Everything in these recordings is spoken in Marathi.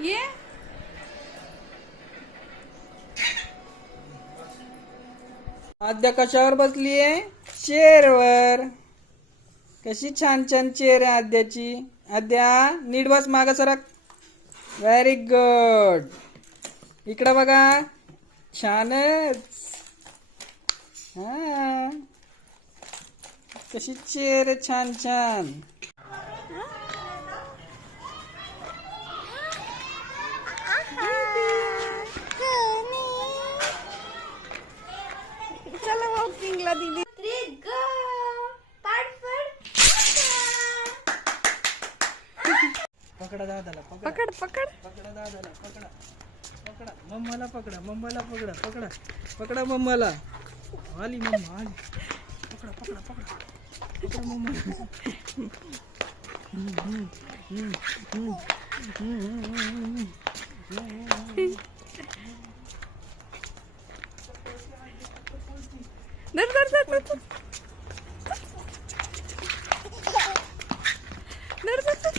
ये आद्या कशावर बसलीये? चेअरवर. कशी छान छान चेअर आहे आद्याची. आद्या नीट बस, माग सरक. Very good. इकडं बघा, छानच. हा, कशी चेअर आहे छान छान. चला वॉकिंगला दिदी. पकडा दादाला, पकड पकड. पकडा दादाला, पकडा पकडा. मम्माला पकडा, मम्माला पकडा, पकडा पकडा मम्माला. आली मम्मा आली. पकडा पकडा पकडा पकडा मम्मा. धर धर धर धर धर धर धर.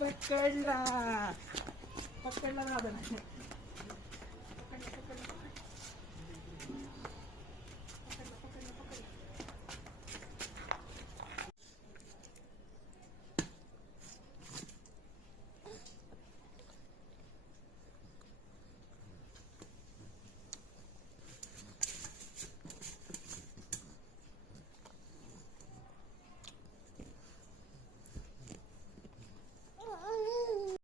पकडला, पकडला दादा.